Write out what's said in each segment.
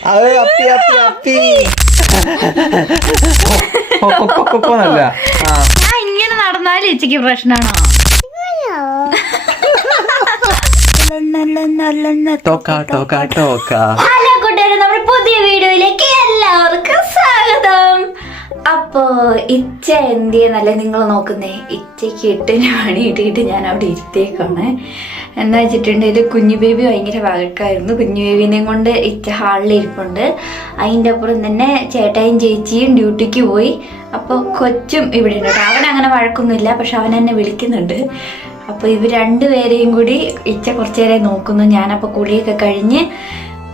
ഞാൻ ഇങ്ങനെ നടന്നാലും ഇച്ചക്ക് പ്രശ്നമാണോ? ഹലോ കൂട്ടുകാരെ, നമ്മുടെ പുതിയ വീഡിയോയിലേക്ക് എല്ലാവർക്കും സ്വാഗതം. അപ്പോ ഇച്ച എന്തിയെന്നല്ലേ നിങ്ങൾ നോക്കുന്നേ? ഇച്ചയ്ക്ക് 8 മണി ഇട്ടിട്ട് ഞാൻ അവിടെ ഇരുത്തേക്കാണ്. എന്താ വെച്ചിട്ടുണ്ടെങ്കിൽ കുഞ്ഞു ബേബി ഭയങ്കര വഴക്കായിരുന്നു. കുഞ്ഞു ബേബിനെയും കൊണ്ട് ഇച്ച ഹാളിൽ ഇരിപ്പുണ്ട്. അതിൻ്റെ അപ്പുറം തന്നെ ചേട്ടായും ചേച്ചിയും ഡ്യൂട്ടിക്ക് പോയി. അപ്പോൾ കൊച്ചും ഇവിടെ ഉണ്ട് കേട്ടോ. അവൻ അങ്ങനെ വഴക്കൊന്നുമില്ല, പക്ഷെ അവൻ എന്നെ വിളിക്കുന്നുണ്ട്. അപ്പോൾ ഇവർ രണ്ടുപേരെയും കൂടി ഇച്ച കുറച്ചു നേരം നോക്കുന്നു. ഞാനപ്പോൾ കുളിയൊക്കെ കഴിഞ്ഞ്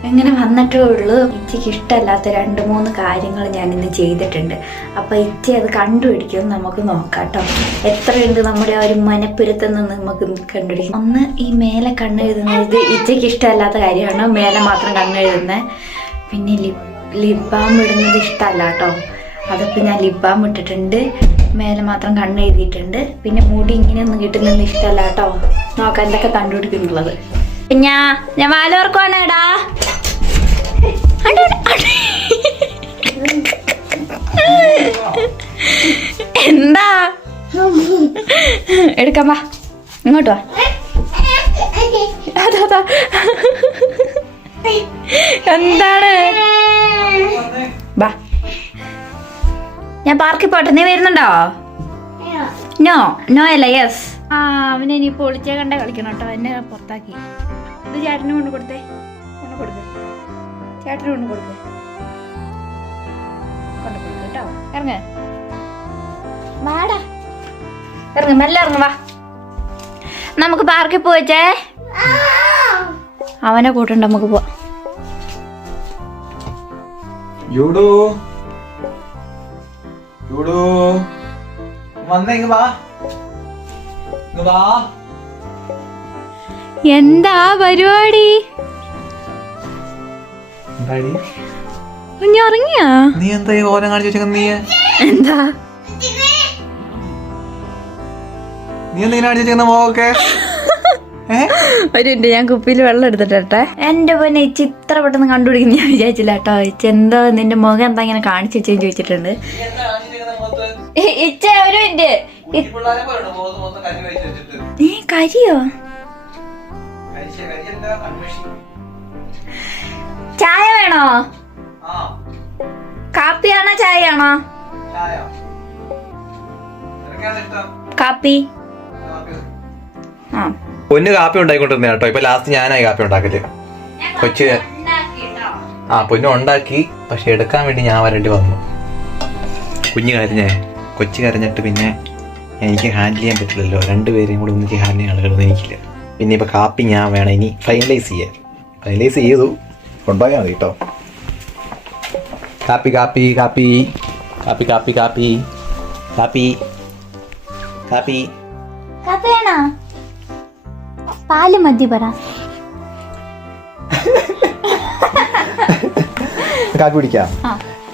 ഇങ്ങനെ വന്നിട്ടേ ഉള്ളൂ. ഇച്ചയ്ക്ക് ഇഷ്ടമല്ലാത്ത 2-3 കാര്യങ്ങൾ ഞാനിന്ന് ചെയ്തിട്ടുണ്ട്. അപ്പോൾ ഇച്ച അത് കണ്ടുപിടിക്കും. നമുക്ക് നോക്കാം കേട്ടോ, എത്രയുണ്ട് നമ്മുടെ ആ ഒരു മനപ്പുരത്തിൽ നിന്ന് നമുക്ക് കണ്ടുപിടിക്കും. ഒന്ന്, ഈ മേലെ കണ്ണെഴുതുന്നത് ഇച്ചയ്ക്ക് ഇഷ്ടമല്ലാത്ത കാര്യമാണ്. മേലെ മാത്രം കണ്ണെഴുതുന്നത്. പിന്നെ ലിപ് ബാം ഇടുന്നത് ഇഷ്ടമല്ല കേട്ടോ. അതൊക്കെ ഞാൻ ലിപ് ബാം ഇട്ടിട്ടുണ്ട്. മേലെ മാത്രം കണ്ണെഴുതിയിട്ടുണ്ട്. പിന്നെ മുടി ഇങ്ങനെയൊന്നും കിട്ടുന്നത് ഇഷ്ടമല്ല കേട്ടോ. നോക്കാം എന്തൊക്കെ കണ്ടുപിടിക്കുന്നുള്ളത്. ഞാൻ വാലോർക്കുവാണ് എടാ. എന്താ എടുക്കാം, വാ ഇങ്ങോട്ട് വാ. അതാ എന്താണ്? വാ, ഞാൻ പാർക്കിൽ പോട്ടെ. നീ വരുന്നുണ്ടോ? നോ നോ അല്ല യെസ്. അവനെ ഇനി പൊളിച്ചേ കണ്ട കളിക്കണം കേട്ടോ. എന്നെ പുറത്താക്കി. ഇത് ചേട്ടന് കൊണ്ട് കൊടുത്തേ. ചേട്ടന് കൊണ്ട് കൊടുത്തേ. കൊണ്ട് കൊടുക്ക കേട്ടോ. ഇറങ്ങ, വാടാ, ഇറങ്ങ, മെല്ലെ ഇറങ്ങ, വാ. നമുക്ക് പാർക്കിൽ പോയിച്ചേ. അവനെ കൂട്ടുണ്ട്, നമുക്ക് പോവാം. എന്താ പരിപാടി? കുഞ്ഞു ഉറങ്ങിയാ? നീ എന്താ ഈ ഓരം കാണിച്ചു? നീ എന്താ നീ എന്തെങ്കിലും കാണിച്ചു മോക്കെ? ഒരു മിനിറ്റ്, ഞാൻ കുപ്പിയിൽ വെള്ളം എടുത്തിട്ടെ. എന്റെ പൊന്നെ ഇച്ച ഇത്ര പെട്ടെന്ന് കണ്ടുപിടിക്കുന്ന ഞാൻ വിചാരിച്ചില്ല കേട്ടോ. ഇച്ച എന്തോ നിന്റെ മുഖം എന്താ ഇങ്ങനെ കാണിച്ചു വെച്ചെന്ന് ചോദിച്ചിട്ടുണ്ട്. ഇച്ച ഒരു മിനിറ്റ്. നീ കരിയോ? ചായ വേണോ? കാപ്പിയാണോ ചായയാണോ? കാപ്പി. ആ, പൊന്നു കാപ്പി ഉണ്ടാക്കിക്കൊണ്ടിരുന്ന കേട്ടോ. ഇപ്പൊ ലാസ്റ്റ് ഞാനായി കാപ്പി ഉണ്ടാക്കല്. കൊച്ചു പൊന്നു ഉണ്ടാക്കി, പക്ഷെ എടുക്കാൻ വേണ്ടി ഞാൻ വരേണ്ടി വന്നു. കുഞ്ഞു കരഞ്ഞേ, കൊച്ചു കരഞ്ഞിട്ട് പിന്നെ എനിക്ക് ഹാൻഡിൽ ചെയ്യാൻ പറ്റില്ലല്ലോ. 2 പേരെയും കൂടെ ഒന്നിച്ച് ഹാൻഡിൽ ചെയ്യാൻ ആളുകളൊന്നും എനിക്കില്ല. പിന്നെ ഇപ്പൊ കാപ്പി ഞാൻ വേണം ഇനി ഫൈനലൈസ് ചെയ്യാൻ. ഫൈനലൈസ് ചെയ്തു കൊണ്ടുപോയാൽ മതി കേട്ടോ. കാപ്പി കാപ്പി കാപ്പി കാപ്പി കാപ്പി കാപ്പി കാപ്പി കാപ്പി കാപ്പി വേണോ? പാല് മതി പറ. കാപ്പി കുടിക്കാം.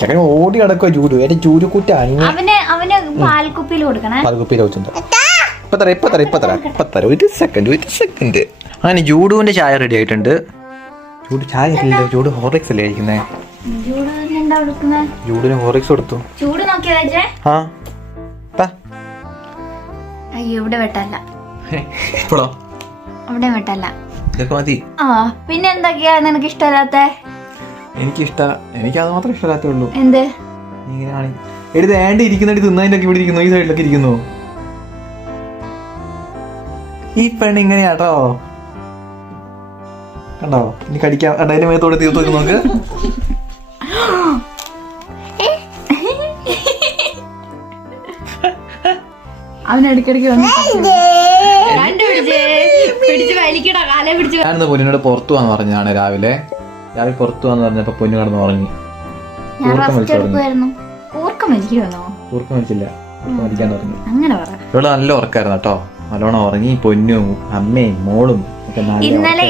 ചക്കൻ ഓടി കിടക്കുക. ചൂട് എന്റെ ചൂരുക്കുറ്റാണ്. അവന് പാൽക്കുപ്പിയിൽ കൊടുക്കണേ. പാൽക്കുപ്പിയിൽ വെച്ചിട്ടുണ്ട്. ഒരു സെക്കൻഡ്. അങ്ങനെ ജൂഡുവിന്റെ ചായ റെഡി ആയിട്ടുണ്ട്. ചൂട് ചായ ഇല്ലല്ലോ, ചൂട് ഹോർലിക്സ് അല്ലേ കഴിക്കുന്നേ? ജൂഡിന് ഹോർലിക്സ് കൊടുത്തു. ചൂട് നോക്കിയാ? ആ, അയ്യോ, ഇവിടെ വെട്ടല്ല. ഇപ്പോഴോ? അവിടെ വെട്ടല്ല. മതി. ആ, പിന്നെ എന്തൊക്കെയാ നിനക്ക് ഇഷ്ടമല്ലാത്ത? എനിക്ക് അത് മാത്രമേ ഇഷ്ടമല്ലാത്തേ ഉള്ളൂ. എന്ത്? ഇങ്ങനെയാണ് എടുത്ത് ആൻഡ് ഇരിക്കുന്നിടത്ത് തിന്നതിന്റെ ഒക്കെ ഇവിടെ ഇരിക്കുന്നു. ഈ സൈഡിലൊക്കെ ഇരിക്കുന്നു. ഈ പെണ്ണ് ഇങ്ങനെയാട്ടോ, കണ്ടോ? ഇനി കടിക്കാം. അതിന്റെ മേത്തോടെ തീർത്ത് വെക്കും നോക്ക്. അവനിടയ്ക്കിടയ്ക്ക് ഞാനിന്ന് പൊന്നിനോട് പുറത്തു പോവാന്ന് പറഞ്ഞാണ്. രാവിലെ പുറത്തു പോവാന്ന് പറഞ്ഞപ്പോ പൊന്നു കടന്ന് ഉറങ്ങി. ഊർക്കം വലിച്ചില്ല, വലിക്കാൻ ഉറങ്ങി. ഇവിടെ നല്ല ഉറക്കായിരുന്നു കേട്ടോ. നല്ലോണം ഉറങ്ങി. പൊന്നും അമ്മയും മോളും ഇന്നലെ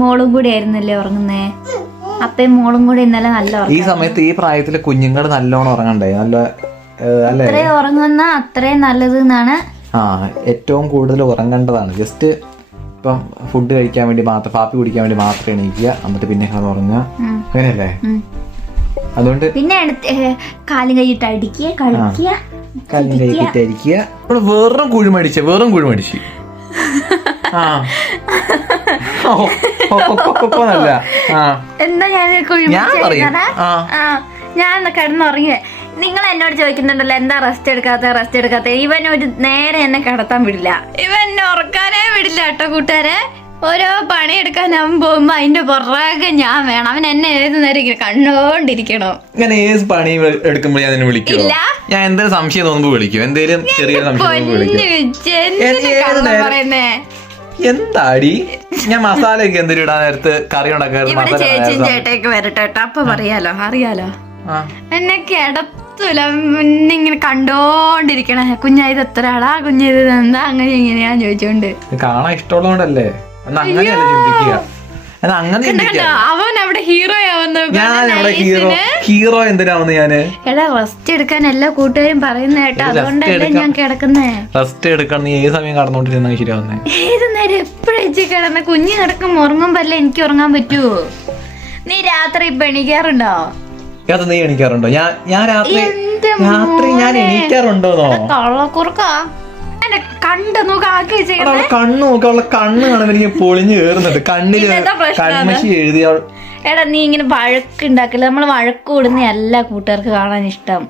മോളും കൂടി ആയിരുന്നല്ലേ ഉറങ്ങുന്നേ? അപ്പയും മോളും കൂടി ഇന്നലെ നല്ല ഈ സമയത്ത് ഈ പ്രായത്തില് കുഞ്ഞുങ്ങൾ നല്ലോണം ഉറങ്ങണ്ടേ? നല്ല അത്രേ ഉറങ്ങുന്ന അത്രയും നല്ലത് എന്നാണ്. ഏറ്റവും കൂടുതൽ ഉറങ്ങേണ്ടതാണ്. ജസ്റ്റ് ഇപ്പം ഫുഡ് കഴിക്കാൻ വേണ്ടി മാത്രം, കാപ്പി കുടിക്കാൻ വേണ്ടി മാത്രം എണീക്കുക, എന്നിട്ട് പിന്നെ ഉറങ്ങുക, അങ്ങനെയല്ലേ? അതുകൊണ്ട് പിന്നെ കാലും കൈയിട്ട് അടിക്കുക, കളിക്കുക, കാലും കൈയിട്ടിരിക്കുക. ഇവിടെ വെറും കുഴിമടിച്ച് എന്താ ഞാൻ കിടന്നുറങ്ങിയ. നിങ്ങൾ എന്നോട് ചോദിക്കുന്നുണ്ടല്ലോ എന്താ റെസ്റ്റ് എടുക്കാത്ത. ഇവൻ ഒരു നേരെ എന്നെ കിടത്താൻ വിടില്ല, ഇവൻ എന്നെ ഉറക്കാനേ വിടില്ല കേട്ടോ കൂട്ടുകാരെ. ഓരോ പണി എടുക്കാനാവും പോകുമ്പോ അതിന്റെ പുറകെ ഞാൻ വേണം. അവൻ എന്നെ ഏത് നേരം ഇങ്ങനെ കണ്ടോണ്ടിരിക്കണോ. ഞാൻ ഏത് പണി എടുക്കുമ്പോ ഞാൻ നിന്നെ വിളിക്കില്ല. ഞാൻ എന്തെങ്കിലും സംശയം തോന്നുമ്പോ വിളിക്കും, എന്തെങ്കിലും ചെറിയ പറയുന്നേ. എന്താടി ഞാൻ മസാലയൊക്കെ എന്തെങ്കിലും ഇടാൻ നേരത്ത് കറി ഉണ്ടാക്കാറുണ്ട്. ചേച്ചിയും ചേട്ടയൊക്കെ വരട്ടെ കേട്ടോ, അപ്പൊ അറിയാലോ. എന്നെ കിടത്തൂല, ഇങ്ങനെ കണ്ടോണ്ടിരിക്കണേ. കുഞ്ഞായത് എത്ര ആളാ, കുഞ്ഞായത് എന്താ, അങ്ങനെ ഇങ്ങനെയാ ചോദിച്ചോണ്ട്. കാണാൻ ഇഷ്ടമുള്ളതുകൊണ്ടല്ലേ? അങ്ങനെയല്ല ചിന്തിക്കുക. അവൻ അവിടെ ഹീറോ ഹീറോ എന്തിനാവുന്നു ഞാന്? എടാ റെസ്റ്റ് എടുക്കാൻ എല്ലാ കൂട്ടുകാരും പറയുന്ന കേട്ടോ, അതുകൊണ്ടല്ലേ ഞാൻ കിടക്കുന്നേ. റെസ്റ്റ് എടുക്കണം. നീ ഏത് സമയം കടന്നോണ്ടിരുന്ന ശരിയാവുന്നേ? ഏത് നേരം എപ്പോഴും കിടന്ന കുഞ്ഞ് കിടക്കും ഉറങ്ങുമ്പല്ലേ എനിക്ക് ഉറങ്ങാൻ പറ്റുമോ? നീ രാത്രി ഇപ്പൊ എണീക്കാറുണ്ടോ? നീ എണീക്കാറുണ്ടോ? ഞാൻ രാത്രി ഞാൻ എണീക്കാറുണ്ടോന്നോ? കള്ളക്കുറുക്കാ കണ്ണ് നോക്ക, കണ്ണ് നോക്കാനുള്ള കണ്ണ് കാണുമ്പോ എനിക്ക് പൊളിഞ്ഞു കയറുന്നുണ്ട് കണ്ണില്. കൺമശി എഴുതിയ എടാ നീ ഇങ്ങനെ വഴക്കുണ്ടാക്കില്ല. നമ്മള് വഴക്ക് കൂടുന്ന എല്ലാ കൂട്ടുകാർക്ക് കാണാൻ ഇഷ്ടം.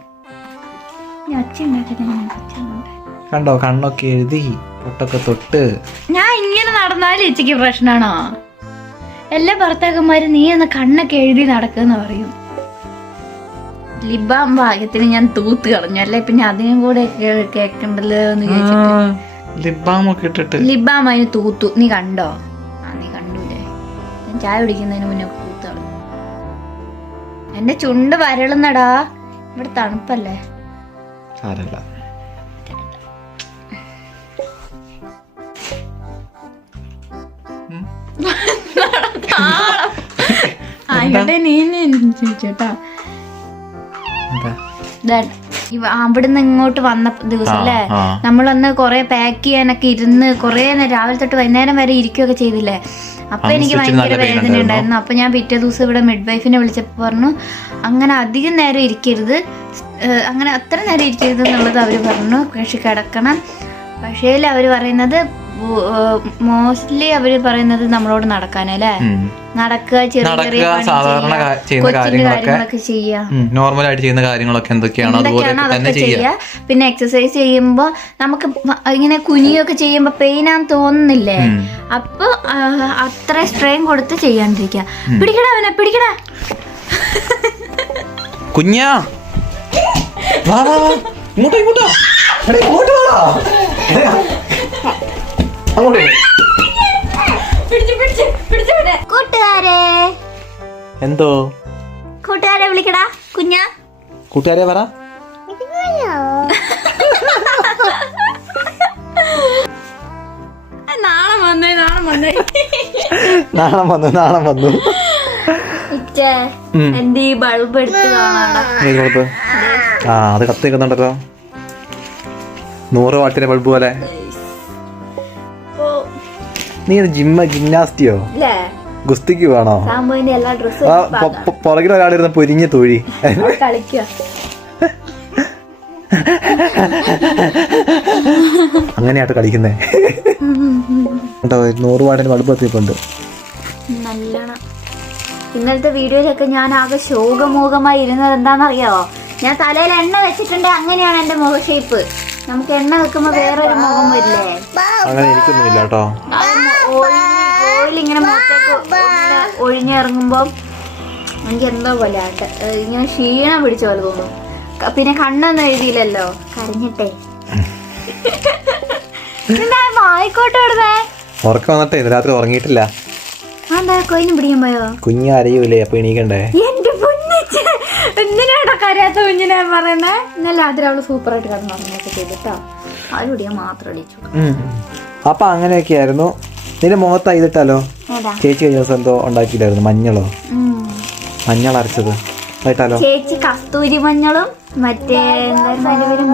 കണ്ടോ കണ്ണൊക്കെ എഴുതി പൊട്ടൊക്കെ തൊട്ട്. ഞാൻ ഇങ്ങനെ നടന്നാലും ചേച്ചിക്ക് പ്രശ്നമാണോ? എല്ലാ ഭർത്താക്കന്മാരും നീ എന്ന കണ്ണൊക്കെ എഴുതി നടക്കുന്ന പറയും. ലിബാം ഭാഗ്യത്തിന് ഞാൻ തൂത്ത് കളഞ്ഞു, അല്ലെ പിന്നെ അതിനും കൂടെ കേക്കണ്ടല്ലോ എന്ന് ചോദിച്ചിട്ട് ലിബാം അതിന് തൂത്തു. നീ കണ്ടോ? നീ കണ്ടൂലേ? ഞാൻ ചായ കുടിക്കുന്നതിന് മുന്നേ തൂത്ത് കളഞ്ഞു. എന്റെ ചുണ്ട് വരളുന്നടാ, ഇവിടെ തണുപ്പല്ലേ. ആയിക്കോട്ടെ, നീ ചോദിച്ചോട്ടാ. അവിടുന്ന് ഇങ്ങോട്ട് വന്ന ദിവസം അല്ലേ, നമ്മളന്ന് കൊറേ പാക്ക് ചെയ്യാനൊക്കെ ഇരുന്ന് കൊറേ രാവിലെ തൊട്ട് വൈകുന്നേരം വരെ ഇരിക്കുകയൊക്കെ ചെയ്തില്ലേ. അപ്പൊ എനിക്ക് ഭയങ്കര വേദന ഉണ്ടായിരുന്നു. അപ്പൊ ഞാൻ പിറ്റേ ദിവസം ഇവിടെ മിഡ് വൈഫിനെ വിളിച്ചപ്പോ പറഞ്ഞു അങ്ങനെ അധികം നേരം ഇരിക്കരുത്, അങ്ങനെ അത്ര നേരം ഇരിക്കരുത് എന്നുള്ളത് അവര് പറഞ്ഞു. പക്ഷെ കിടക്കണം. പക്ഷേ അവര് പറയുന്നത് മോസ്റ്റ്ലി അവര് പറയുന്നത് നമ്മളോട് നടക്കാനല്ലേ, നടക്കുക, ചെറിയ ചെറിയ കാര്യങ്ങളൊക്കെ ചെയ്യാം, നോർമലായിട്ട് ചെയ്യുന്ന കാര്യങ്ങളൊക്കെ എന്തൊക്കെയാണോ അതൊക്കെ ചെയ്യാ. പിന്നെ എക്സസൈസ് ചെയ്യുമ്പോ നമുക്ക് ഇങ്ങനെ കുനിയൊക്കെ ചെയ്യുമ്പോ പെയിനാന്ന് തോന്നുന്നില്ലേ, അപ്പൊ അത്ര സ്ട്രെയിൻ കൊടുത്ത് ചെയ്യാണ്ടിരിക്കുക. പിടിക്കടാ അവനെ, പിടിക്കടാ കുഞ്ഞാ, ഇങ്ങോട്ടോ കൂട്ടുകാരെ. എന്തോ കൂട്ടുകാരെ വിളിക്കടാ കുഞ്ഞാ. കൂട്ടുകാരെ പറ. നാണം വന്നു. എന്റെ ഈ ബൾബ് എടുത്ത് കാണാ. അത് കത്തി നിൽക്കുന്നുണ്ടല്ലോ, 100 വാട്ടിന്റെ ബൾബ് പോലെ. നീ ജിംനാസ്റ്റിയോ ഗുസ്തിക്ക് വേണോ? പുറകിൽ ഒരാളിരുന്ന പൊരിഞ്ഞ തൊഴി അങ്ങനെയാട്ടോ കളിക്കുന്നേ. 100 വാട്ടിന്റെ ബൾബ് എത്തിയിട്ടുണ്ട്. നല്ലോണം. ഇന്നലത്തെ വീഡിയോയിലൊക്കെ ഞാൻ ആകെ ശോകമോഹമായി ഇരുന്നത് എന്താണെന്നറിയോ? ഞാൻ തലയിൽ എണ്ണ വെച്ചിട്ടുണ്ട്, അങ്ങനെയാണ് എന്റെ മുഖ ഷേപ്പ്. നമുക്ക് എണ്ണ വെക്കുമ്പോ വേറൊരു മുഖം വരില്ലേ? അങ്ങനെ എനിക്കൊന്നുമില്ല കേട്ടോ. ഓയിൽ ഇങ്ങനെ മുഖത്തേക്ക് ഒഴിഞ്ഞിറങ്ങുമ്പോ എനിക്ക് എന്തോ പോലെ ഇങ്ങനെ ക്ഷീണം പിടിച്ച പോലെ തോന്നും. പിന്നെ കണ്ണൊന്നും എഴുതിയില്ലല്ലോ, കരഞ്ഞിട്ടെ. ആയിക്കോട്ടെ. ഉറക്കം വന്നിട്ടേ രാത്രി ഉറങ്ങിയിട്ടില്ല. എന്താ കൊയിനും പിടിക്കാൻ പോയോ? കുഞ്ഞ് അറിയൂലേ, അപ്പൊ എണീക്കണ്ടേ? എന്റെ കുഞ്ഞിച്ച് എന്തിനാട്ടോ കരയാത്ത കുഞ്ഞിനെ പറയുന്നേ? ഇന്നലെ രാത്രി അവള് സൂപ്പറായിട്ട് കിടന്നുറങ്ങൊക്കെ ചെയ്തിട്ടോ, അത് പിടിയാൻ മാത്രം അടിച്ചു. അപ്പൊ അങ്ങനെയൊക്കെ ആയിരുന്നു. നിന്റെ മുഖത്ത് ഇതിട്ടാലോ? ചേച്ചി കഴിഞ്ഞ ദിവസം എന്തോ ഉണ്ടാക്കിയില്ലായിരുന്നു, മഞ്ഞൾ അരച്ചത് ഇട്ടാലോ? ചേച്ചി കസ്തൂരി മഞ്ഞളും മറ്റേ എന്തായിരുന്നു അതിന്റെ പേര്,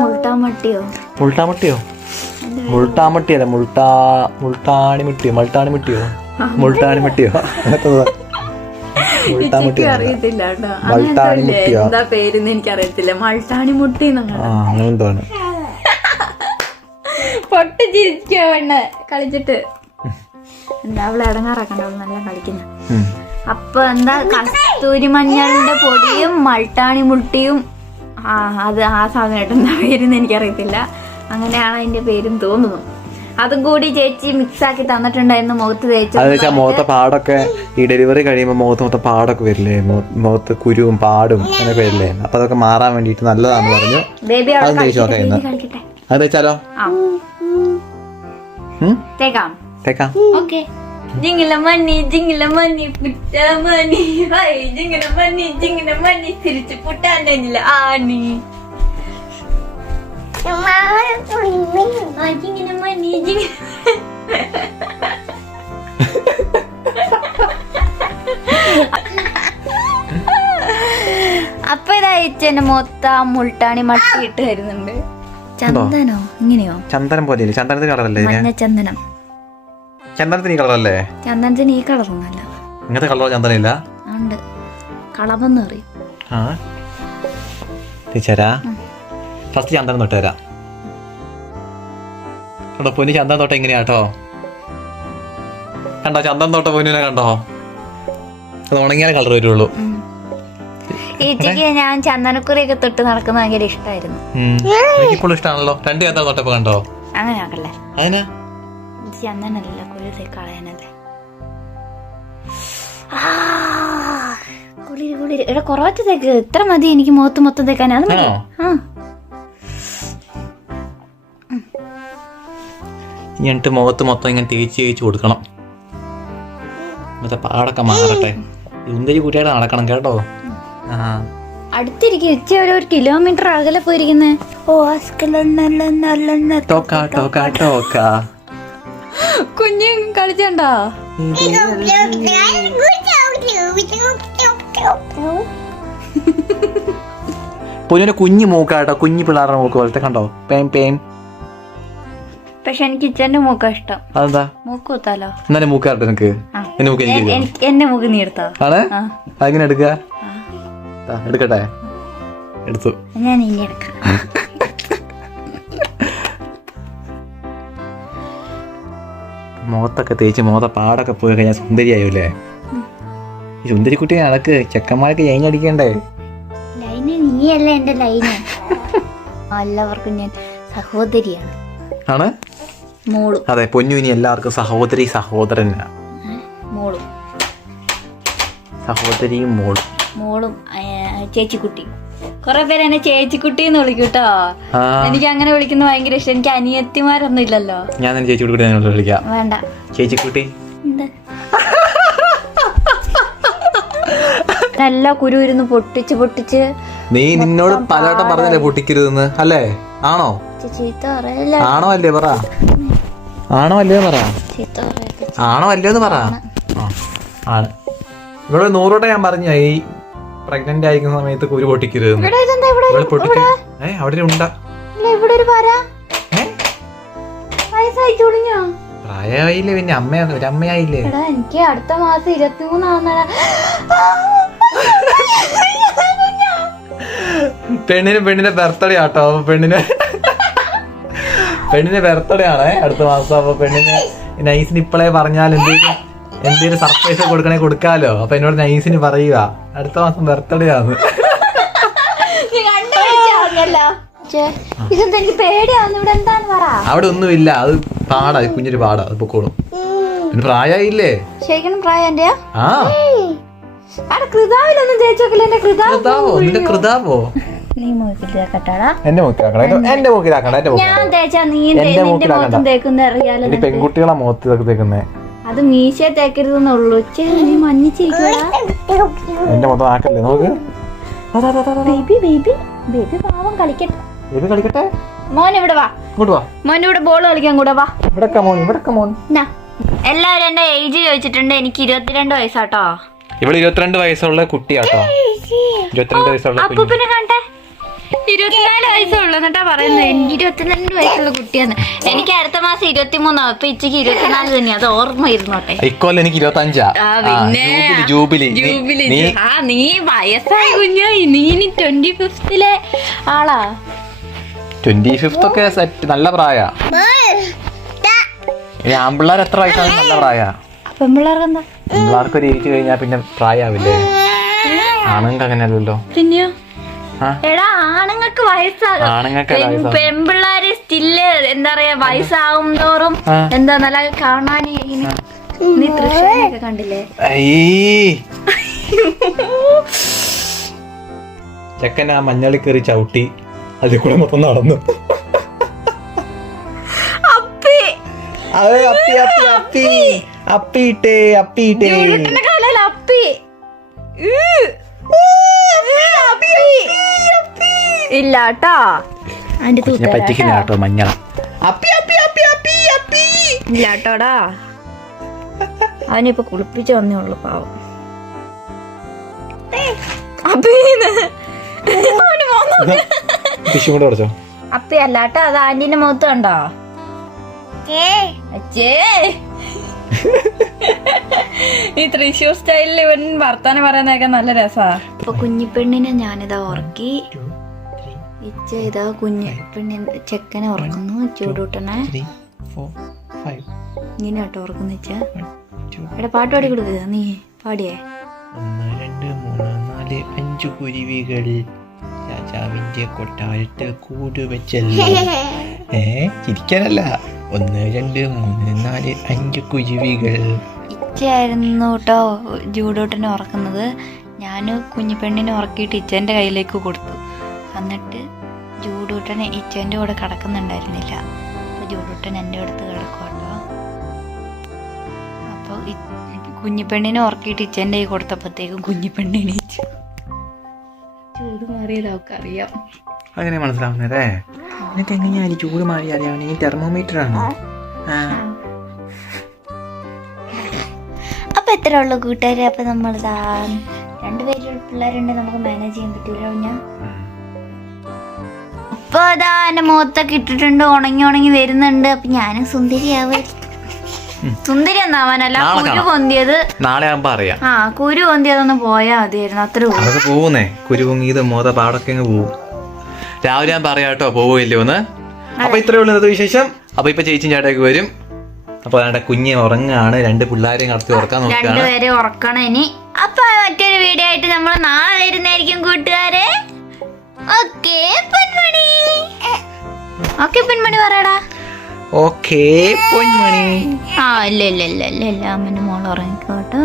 മുൾട്ടാമട്ടിയോ മുൾട്ടാമട്ടിയല്ല മുൾട്ടാണിമിട്ടിയോ മുൾട്ടാണിമിട്ടിയോ അറിയത്തില്ല കേട്ടോ. എന്താ പേരെന്ന് എനിക്കറിയത്തില്ല. മൾട്ടാണി മുട്ടി അങ്ങനെന്താണ് പൊട്ടി ചിരിക്കവണ്ണ കളിച്ചിട്ട്. എന്താ അവളെ ഇടങ്ങാറാക്കണ്ട, അവള് നല്ല കളിക്കുന്ന. അപ്പൊ എന്താ കസ്തൂരി മഞ്ഞളിന്റെ പൊടിയും മൾട്ടാണി മുട്ടിയും അത് ആ സാധനമായിട്ട് എന്താ പേരെന്ന് എനിക്കറിയത്തില്ല. അങ്ങനെയാണ് അതിന്റെ പേരും തോന്നുന്നു. അതും കൂടി ചേച്ചി മിക്സ് ആക്കി തന്നിട്ടുണ്ടായിരുന്നു മുഖത്ത് തേച്ച്. മുഖത്തെ പാടൊക്കെ ഈ ഡെലിവറി കഴിയുമ്പോ മൊത്തം പാടൊക്കെ വരില്ലേ, മുഖത്ത് കുരുവും പാടും അങ്ങനെയൊക്കെ വരില്ലേ, അപ്പൊ അതൊക്കെ മാറാൻ വേണ്ടിട്ട് നല്ലതാണെന്ന് പറഞ്ഞു. ബേബി കളിക്കട്ടെ, അത് തേച്ചാലോ? തേക്കാം. ഓക്കെ. ജിങ്ങില മണി പുട്ടമണി ഹൈ ജിങ്ങില മണി തിരിച്ചു പുട്ടാനില്ല ആണി ജിങ്ങില മണി അപ്പൊ ഇതായിച്ചെന്നെ മൊത്തം മുൾട്ടാണി മട്ടിയിട്ട് വരുന്നുണ്ട്. ചന്ദനോ ഇങ്ങനെയോ? ചന്ദനം പോലെ. ചന്ദനത്തിന് കളറല്ലേ? മഞ്ഞ ചന്ദനം. ചന്ദനത്തിന് ഈ കളറല്ലേ? ചന്ദനത്തിന് ഈ കളറൊന്നല്ല. ഇങ്ങനത്തെ കളറോ ചന്ദനില്ല? ഉണ്ട്, കളവെന്ന് പറയും. ടീച്ചറാ ഫസ്റ്റ് ചന്ദനം തൊട്ട് തരാം കേട്ടോ. പൊന്നു ചന്ദനം തൊട്ട എങ്ങനെയാട്ടോ? കണ്ടോ ചന്ദനം തൊട്ട പൊന്നിനെ കണ്ടോ? അത് ഉണങ്ങിയാലേ കളർ വരുള്ളൂ. ഈച്ചക്ക് ഞാൻ ചന്ദനക്കുറിയൊക്കെ തൊട്ട് നടക്കുന്ന ഭയങ്കര ഇഷ്ടമായിരുന്നു. എനിക്കിപ്പോഴും ഇഷ്ടമാണല്ലോ. രണ്ട് ചന്ദനം തൊട്ടപ്പോ കണ്ടോ? അങ്ങനെ ആക്കല്ലേ, അതിനാ ചന്ദനല്ല കുളിർ കളയാനല്ലേ. കുളിര് ഇവിടെ കുറച്ച് തേക്ക്, ഇത്ര മതി എനിക്ക് മുഖത്ത് മൊത്തം തേക്കാൻ. അത് മതി. എന്നിട്ട് മുഖത്ത് മൊത്തം ഇങ്ങനെ തേച്ച് കൊടുക്കണം. മറ്റേ പാടൊക്കെ മാറട്ടെ. സുന്ദരി കുട്ടിയുടെ നടക്കണം കേട്ടോ. അടുത്തിരിക്കും. ഉച്ച ഒരു കിലോമീറ്റർ അകലെ പോയിരിക്കുന്നേ. കുഞ്ഞു കളിച്ചണ്ടോ? പൊന്നിന്റെ കുഞ്ഞു മൂക്കാട്ടോ, കുഞ്ഞു പിള്ളേരുടെ മൂക്ക് പോലത്തെ കണ്ടോ? പക്ഷെ എനിക്ക് ഇച്ചന്റെ മൂക്കാ ഇഷ്ടം. അതെന്താ? മൂക്ക് കുത്താലോ? എന്നാലും മൂക്കാട്ടോ നിനക്ക്? എന്റെ മൂക്ക് എന്റെ മൂക്ക് നീ എടുത്തോ? ആണ് അങ്ങനെ എടുക്കുക. എടുക്കട്ടെ? എടുത്തു. ഞാൻ ഇനി എടുക്കാം. മുഖത്തൊക്കെ തേച്ച് മുഖത്തെ പാടൊക്കെ പോയി കഴിഞ്ഞാൽ സുന്ദരിയായൂല്ലേ? ഈ സുന്ദരി കുട്ടിയെ നടക്ക്, ചെക്കന്മാരൊക്കെ ലൈനടിക്കണ്ടേ? ലൈന് നീയല്ലേ എന്റെ ലൈന്. എല്ലാവർക്കും ഞാൻ സഹോദരിയാണ്. ആണ് മോളും. അതെ, പൊന്നു ഇനി എല്ലാവർക്കും സഹോദരി സഹോദരനാ. മോളും സഹോദരിയും മോളും ചേച്ചിക്കുട്ടി. കൊറേ പേര് എന്നെ ചേച്ചിക്കുട്ടി എന്ന് വിളിക്കൂട്ടോ. എനിക്ക് അങ്ങനെ വിളിക്കുന്ന ഭയങ്കര ഇഷ്ടം. എനിക്ക് അനിയത്തിമാരൊന്നും ഇല്ലല്ലോ. ഞാൻ ചേച്ചിക്കുട്ടി വിളിക്കാം. വേണ്ട, ചേച്ചിക്കുട്ടി. നല്ല കുരുന്ന് പൊട്ടിച്ച് നീ നിന്നോട് പലവട്ടം പറഞ്ഞല്ലേ പൊട്ടിക്കരുതെന്ന്, അല്ലേ? ആണോ? ചീത്ത പറയല്ലേ? ആണോ അല്ലേ പറ. ആണോ അല്ലേ പറ. ആണോ അല്ലേന്ന് പറ. ആണ്. ഇവിടെ 100 വട്ടം ഞാൻ പറഞ്ഞു ഈ പ്രഗ്നന്റ് ആയിരിക്കുന്ന സമയത്ത് കുരു പൊട്ടിക്കരുത്. അവിടെ ഉണ്ടാ പ്രായമായില്ലേ, പിന്നെ ഒരമ്മയായില്ലേ? എനിക്ക് അടുത്ത മാസം 23 പെണ്ണിന്റെ ബർത്ത്ഡേ ആട്ടോ. അപ്പൊ പെണ്ണിന്റെ ബർത്ത്ഡേ ആണേ അടുത്ത മാസം. അപ്പൊ പെണ്ണിന് നൈസിന് ഇപ്പളേ പറഞ്ഞാൽ എന്തേലും സർപ്രൈസ് കൊടുക്കണേ കൊടുക്കാലോ. അപ്പൊ എന്നോട് നൈസിന് പറയുക അടുത്ത മാസം ബർത്ത്ഡേ ആണ്. അവിടെ ഒന്നുമില്ല, അത് പാടാ, കുഞ്ഞൊരു പാടാ, അത് പൊക്കോളും. പിന്നെ പ്രായമായില്ലേ? ശരിക്കും പ്രായം. ആ നിന്റെ കൃതാവോ? എന്റെ പെൺകുട്ടികളെ മുഖത്ത് ഇതൊക്കെ തേക്കുന്നേ. അത് മീശ തേക്കരുതെന്നുള്ളൂ. നീ മഞ്ഞിച്ചിരിക്കടാ. എന്റെ മൊത്തം ആക്കല്ലേ നോക്ക്. ബേബി പാവം കളിക്കട്ടെ. ബേബി കളിക്കട്ടെ. മോൻ ഇവിടെ വാ. ഇങ്ങോട്ട് വാ. മോൻ ഇവിടെ ബോൾ കളിക്കാൻ കൂടെ വാ. ഇവിടെ മോൻ. എല്ലാവരും എന്റെ ഏജ് ചോദിച്ചിട്ടുണ്ട്. എനിക്ക് 22 വയസ്സാട്ടോ. ഇവിടെ 22 വയസ്സുള്ള കുട്ടിയാട്ടോ. 22 വയസ്സുള്ള അപ്പൂപ്പനെ കണ്ടേ. 24 വയസ്സുള്ളൂ എന്നിട്ടാ പറയുന്നത് 22 വയസ്സുള്ള കുട്ടിയാണ്. എനിക്ക് അടുത്ത മാസം 23 അപ്പൊ ഇച്ചക്ക് 24 തന്നെയാ. അത് ഓർമ്മ ഇരുന്നോട്ടെ. ഇക്കൊല്ലം എനിക്ക് 25. പിന്നെ ജൂബിലി. നീ വയസ്സായ കുഞ്ഞോ. നീ 25th ആളാ. 25th ഒക്കെ സെറ്റ്, നല്ല പ്രായ. ആൺപിള്ളേർ എത്ര വയസ്സാണ്? നല്ല പ്രായ. പെൺപിള്ളേർക്ക് എന്താ? പെൺപിള്ളേർക്ക് ഒരു ഏജ് കഴിഞ്ഞാൽ പിന്നെ പ്രായാവില്ലേ? ആണുങ്ങൾക്ക് അങ്ങനെയല്ലല്ലോ. പിന്നെയോ? എടാ ആണുങ്ങൾക്ക് വയസ്സാകും. പെൺപിള്ളേര് സ്റ്റില് എന്താ പറയാ വയസ്സാകും തോറും എന്താ നല്ല കാണാൻ. നീ തൃശ്ശൂരൊക്കെ കണ്ടില്ലേ? ചെക്കൻ ആ മഞ്ഞളി കയറി ചവിട്ടി അതിൽ കൂടെ മൊത്തം നടന്നു. ഇല്ലാട്ടോ പറ്റിക്കട്ടോ മഞ്ഞള ഇല്ലാട്ടോടാ. അവനിപ്പൊ കുളിപ്പിച്ച് വന്നേ ഉള്ളു പാവം. അപ്പി അല്ലാട്ടോ, അത് ആന്റിന്റെ മുഖത്ത് കണ്ടോ? ഈ തൃശ്ശൂർ സ്റ്റൈലിൽ ഇവൻ വർത്താനം പറയുന്നതൊക്കെ നല്ല രസാ. ഇപ്പൊ കുഞ്ഞിപ്പെണ്ണിനെ ഞാനിതാ ഉറക്കി. ഇച്ച ഇതാ കുഞ്ഞിപ്പെണ്ണിന് ചെക്കനെ ഉറക്കുന്നു. ചൂടൂട്ടനെ ഇങ്ങനെ കേട്ടോ ഉറക്കുന്നു. ഇച്ച എടാ പാട്ട് പാടി കൊടുക്കുക. നീ പാടിയേ? 1 2 3 4 5 കുരുവികൾ രാജാവിന്റെ കൊട്ടാരത്ത് കൂട് വെച്ചല്ലോ. ചിരിക്കാനല്ല. 1 2 3 4 5 കുരുവികൾ. ഇച്ചയായിരുന്നു കേട്ടോ ജൂഡോട്ടനെ ഉറക്കുന്നത്. ഞാൻ കുഞ്ഞിപ്പെണ്ണിനെ ഉറക്കിയിട്ട് ഇച്ചേൻ്റെ കയ്യിലേക്ക് കൊടുത്തു. എന്നിട്ട് ജൂഡൂട്ടനെ ഇച്ചേൻ്റെ കൂടെ കിടക്കുന്നുണ്ടായിരുന്നില്ല. അപ്പോൾ ജൂഡൂട്ടൻ എൻ്റെ അടുത്ത് കിടക്കും കേട്ടോ. അപ്പോൾ കുഞ്ഞിപ്പെണ്ണിനെ ഉറക്കിയിട്ട് ഇച്ചേൻ്റെ കൈ കൊടുത്തപ്പോഴത്തേക്കും കുഞ്ഞിപ്പെണ്ണിനെ ചൂട് മാറിയത് അവൾക്കറിയാം. അങ്ങനെ മനസ്സിലാവുന്നതേ. നിനക്ക് എങ്ങനെയാണ് ചൂട് മാറി അറിയാൻ? ഈ തെർമോമീറ്റർ ആണോ? അപ്പൊ എത്ര ഉള്ളു കൂട്ടുകാരെ? അപ്പൊ നമ്മൾ 2 പിള്ളേരുണ്ട്, നമുക്ക് മാനേജ് ചെയ്യാൻ പറ്റൂല. ഞാൻ അപ്പൊ അതാ എന്റെ മുഖത്തൊക്കെ ഇട്ടിട്ടുണ്ട്, ഉണങ്ങി വരുന്നുണ്ട്. അപ്പൊ ഞാനും സുന്ദരിയാവായിരിക്കും. സുന്ദരി ഒന്നാവാനല്ല, കുരു പൊന്തിയത് നാളെ ആകുമ്പോ അറിയാം. കുരു പൊന്തിയതൊന്ന് പോയാ മതിയായിരുന്നു. അത്ര പോകുന്നേ കുരു പൊങ്ങിയത് മോത പാടൊക്കെ പോവും. രാവിലെ ഞാൻ പറയാം കേട്ടോ, പോവില്ലോന്ന്. അപ്പൊ ഇത്രയേ ഉള്ളൂ വിശേഷം. അപ്പൊ ഇപ്പൊ ചേച്ചി ചേട്ടേക്ക് വരും. അപ്പൊ അവരുടെ കുഞ്ഞ് ഉറങ്ങാണ്. 2 പിള്ളേരെയും കടത്തി ഉറക്കാൻ നോക്കുകയാണ്. 2 പേരെ ഉറക്കണം ഇനി. അപ്പൊ മറ്റൊരു വീഡിയോ ആയിട്ട് നമ്മൾ നാളെ വരുന്നതായിരിക്കും കൂട്ടുകാരെ. ഓക്കേ പൊന്മണി. ഓക്കേ പൊന്മണി പറയടാ. ഓക്കേ പൊന്മണി. ഇല്ല അമ്മന്റെ മോൾ ഉറങ്ങിക്കോട്ടോ.